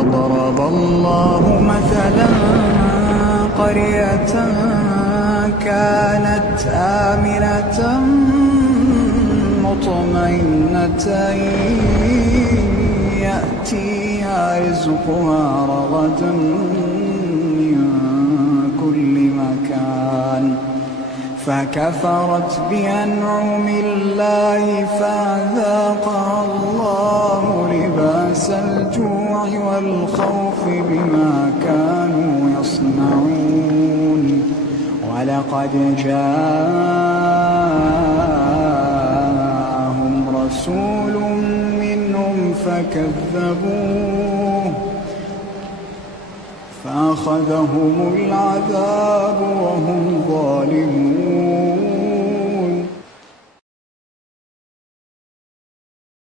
وضرب الله مثلا قرية كانت آمنة مطمئنة يأتيها رزقها رغدا من كل مكان فكفرت بأنعم الله فأذاقها الله لباس الجوع والخوف بما كانوا يصنعون ولقد جاءهم رسول منهم فكذبوه فأخذهم العذاب وهم ظالمون.